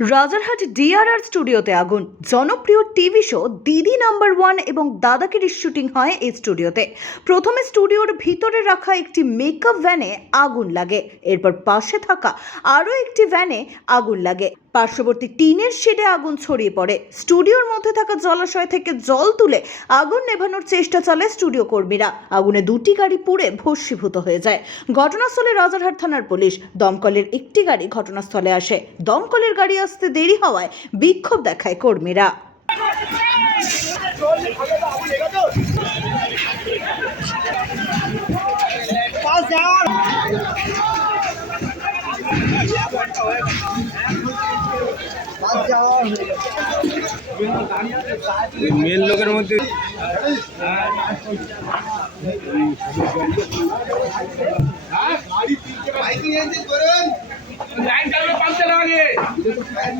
Rajarhat DRR স্টুডিওতে আগুন। জনপ্রিয় TV show Didi number one এবং দাদাগিরির শুটিং হয় এই স্টুডিওতে। প্রথমে স্টুডিওর ভিতরে রাখা একটি মেকআপ ভ্যানে আগুন লাগে। এরপর পাশে থাকা আরও একটি ভ্যানে আগুন লাগে। পার্শ্ববর্তী টিনের শেডে আগুন ছড়িয়ে পড়ে। স্টুডিওর মধ্যে থাকা জলাশয় থেকে জল তুলে আগুন নেভানোর চেষ্টা চালায় স্টুডিও কর্মীরা। আগুনে দুটি গাড়ি পুড়ে ভস্মীভূত হয়ে যায়। ঘটনাস্থলে রাজারহাট থানার পুলিশ। দমকলের একটি গাড়ি ঘটনাস্থলে আসে। দমকলের গাড়ি আসতে দেরি হওয়ায় বিক্ষোভ দেখায় কর্মীরা। মেন লোকের মধ্যে চালা আগে